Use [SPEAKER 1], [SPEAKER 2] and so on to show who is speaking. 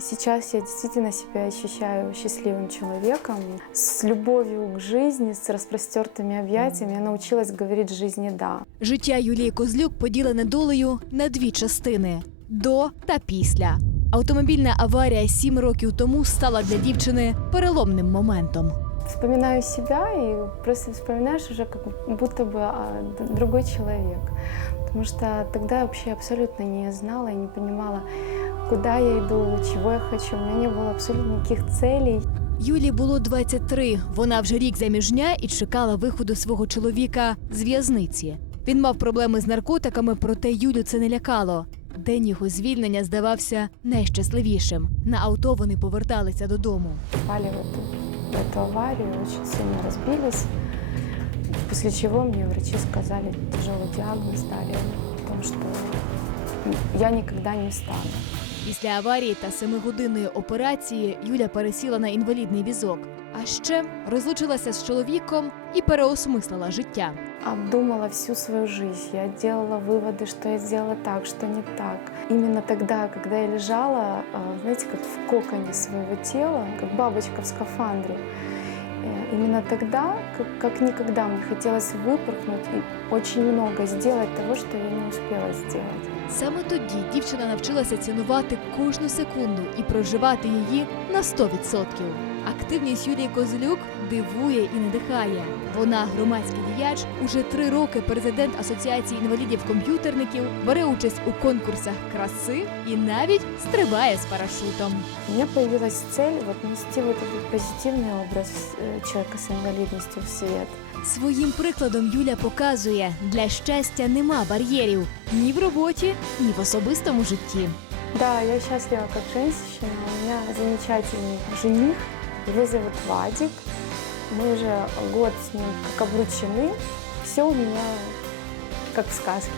[SPEAKER 1] Сейчас я действительно себя ощущаю счастливым человеком, с любовью к жизни, с распростертыми объятиями. Я научилась говорить жизни «да».
[SPEAKER 2] Життя Юлії Козлюк поділене долею на дві частини до та після. Автомобільна аварія сім років тому стала для дівчини переломним моментом.
[SPEAKER 1] Вспоминаю себя и просто вспоминаешь уже как будто бы а, д- другой человек. Потому что тогда я вообще абсолютно не знала и не понимала, куда я иду, чего я хочу. У меня не было абсолютно никаких целей.
[SPEAKER 2] Юлі було 23. Вона вже рік заміжня і чекала виходу свого чоловіка з в'язниці. Він мав проблеми з наркотиками, проте Юлю це не лякало. День його звільнення здавався найщасливішим. На авто вони поверталися додому.
[SPEAKER 1] Попали в эту, в эту аварию, очень сильно разбились. После чего мне врачи сказали, тяжелый диагноз дали, о том, что я никогда не встану.
[SPEAKER 2] Після аварії та семигодинної операції Юля пересіла на інвалідний візок. А ще розлучилася з чоловіком і переосмислила життя.
[SPEAKER 1] обдумала всю свою жизнь. Я делала выводы, что я сделала так, что не так. Именно тогда, когда я лежала, а, знаете, как в коконе своего тела, как бабочка в скафандре, э, именно тогда, как, как никогда, мне хотелось выпорхнуть и очень много сделать того, что я не успела сделать.
[SPEAKER 2] Саме тоді дівчина навчилася цінувати кожну секунду і проживати її на 100%. Активність Юлії Козлюк дивує і надихає. Вона громадський діяч, уже три роки президент Асоціації інвалідів-комп'ютерників, бере участь у конкурсах краси і навіть стрибає з парашутом.
[SPEAKER 1] У меня появилась цель вот нести вот этот позитивный образ э, человека с инвалидностью в свет.
[SPEAKER 2] Своїм прикладом Юля показує, для щастя нема бар'єрів ні в роботі, ні в особистому житті.
[SPEAKER 1] Да, я счастлива как женщина. У меня замечательный жених. Его зовут Вадик. Мы уже год с ним как обручены. Все у меня как в сказке.